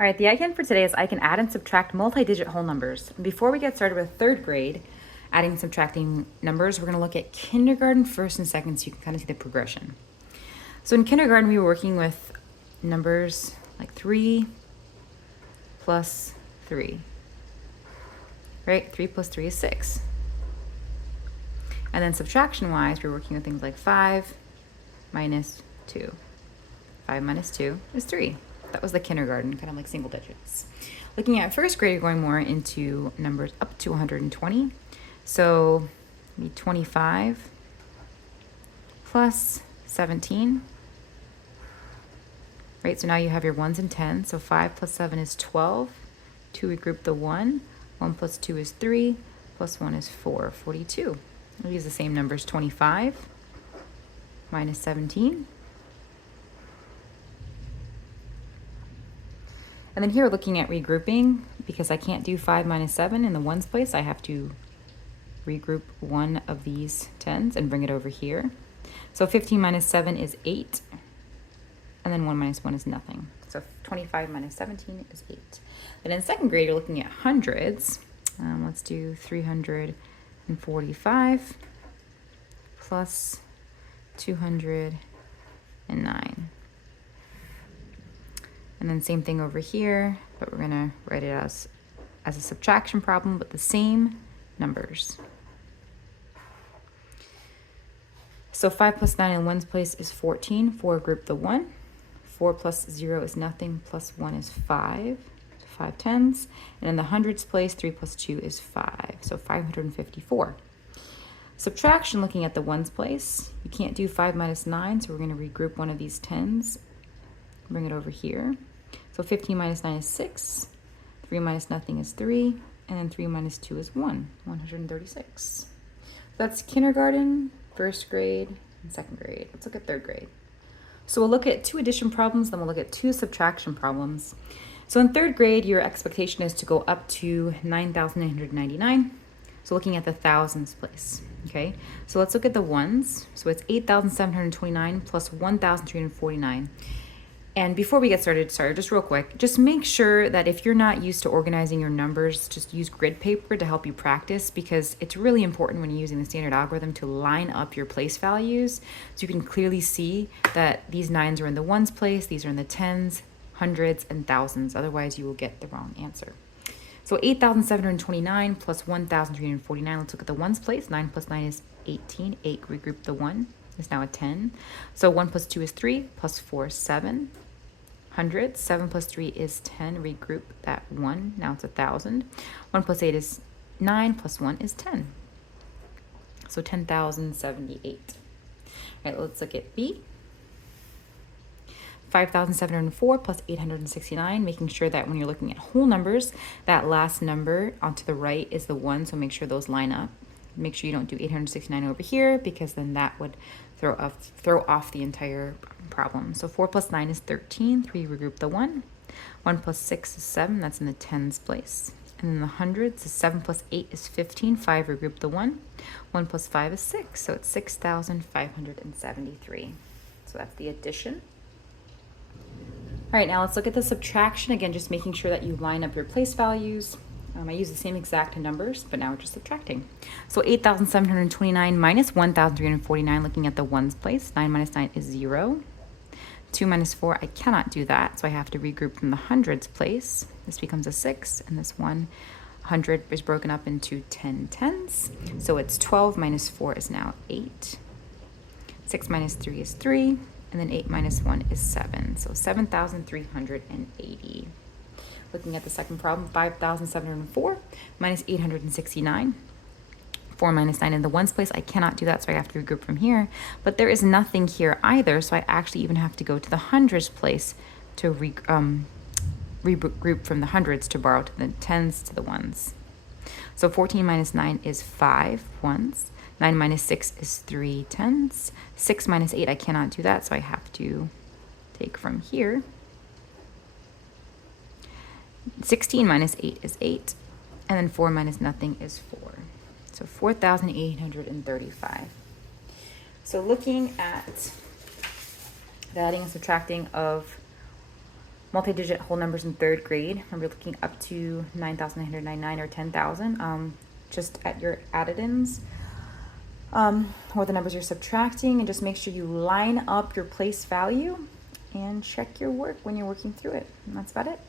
All right, the idea for today is I can add and subtract multi-digit whole numbers. Before we get started with third grade, adding and subtracting numbers, we're gonna look at kindergarten, first and second, so you can kind of see the progression. So in kindergarten, we were working with numbers like 3 plus 3, right? 3 plus 3 is 6. And then subtraction-wise, we're working with things like 5 minus 2. 5 minus 2 is 3. That was the kindergarten, kind of like single digits. Looking at first grade, you're going more into numbers up to 120. So maybe 25 plus 17. Right, so now you have your 1s and 10s. So 5 plus 7 is 12. 2, we group the 1. 1 plus 2 is 3. Plus 1 is 4, 42. We'll use the same numbers, 25 minus 17. And then here we're looking at regrouping. Because I can't do 5 minus 7 in the 1's place, I have to regroup one of these 10s and bring it over here. So 15 minus 7 is 8. And then 1 minus 1 is nothing. So 25 minus 17 is 8. Then in second grade, you're looking at hundreds. Let's do 345 plus 209. And then same thing over here, but we're gonna write it as a subtraction problem, but the same numbers. So 5 plus 9 in 1's place is 14. 4, group the 1. 4 plus 0 is nothing, plus 1 is 5. So 5 10s. And in the hundreds place, 3 plus 2 is 5. So 554. Subtraction, looking at the 1's place, you can't do 5 minus 9, so we're going to regroup one of these 10s. Bring it over here. So 15 minus 9 is 6. 3 minus nothing is 3. And then 3 minus 2 is 1. 136. That's kindergarten, first grade, and second grade. Let's look at third grade. So we'll look at 2 addition problems, then we'll look at 2 subtraction problems. So in third grade, your expectation is to go up to 9,999. So looking at the thousands place, okay? So let's look at the ones. So it's 8,729 plus 1,349. And before we get started, just real quick, just make sure that if you're not used to organizing your numbers, just use grid paper to help you practice, because it's really important when you're using the standard algorithm to line up your place values so you can clearly see that these 9s are in the 1's place, these are in the 10s, hundreds, and thousands. Otherwise, you will get the wrong answer. So 8,729 plus 1,349. Let's look at the 1's place. 9 plus 9 is 18. 8, regroup the 1. Is now a 10. So 1 plus 2 is 3, plus 4 is 7. Hundreds, 7 plus 3 is 10. Regroup that 1. Now it's 1,000. 1 plus 8 is 9, plus 1 is 10. So 10,078. All right, let's look at B. 5,704 plus 869, making sure that when you're looking at whole numbers, that last number onto the right is the 1, so make sure those line up. Make sure you don't do 869 over here, because then that would throw off the entire problem. So 4 plus 9 is 13. 3, regroup the 1. 1 plus 6 is 7. That's in the 10's place. And then the hundreds is 7 plus 8 is 15. 5, regroup the 1. 1 plus 5 is 6. So it's 6,573. So that's the addition. All right, now let's look at the subtraction. Again, just making sure that you line up your place values. I use the same exact numbers, but now we're just subtracting. So 8,729 minus 1,349, looking at the 1's place. 9 minus 9 is 0. 2 minus 4, I cannot do that, so I have to regroup from the hundreds place. This becomes a 6, and this 100 is broken up into 10 10s. So it's 12 minus 4 is now 8. 6 minus 3 is 3, and then 8 minus 1 is 7. So 7,380. Looking at the second problem, 5,704 minus 869. 4 minus 9 in the 1's place. I cannot do that, so I have to regroup from here. But there is nothing here either, so I actually even have to go to the hundreds place to regroup from the hundreds to borrow to the 10s to the 1s. So 14 minus 9 is 5 1s. 9 minus 6 is 3 10s. 6 minus 8, I cannot do that, so I have to take from here. 16 minus 8 is 8, and then 4 minus nothing is 4. So 4,835. So looking at the adding and subtracting of multi-digit whole numbers in 3rd grade. Remember looking up to 9,999 or 10,000, just at your addendums, or the numbers you're subtracting, and just make sure you line up your place value and check your work when you're working through it. And that's about it.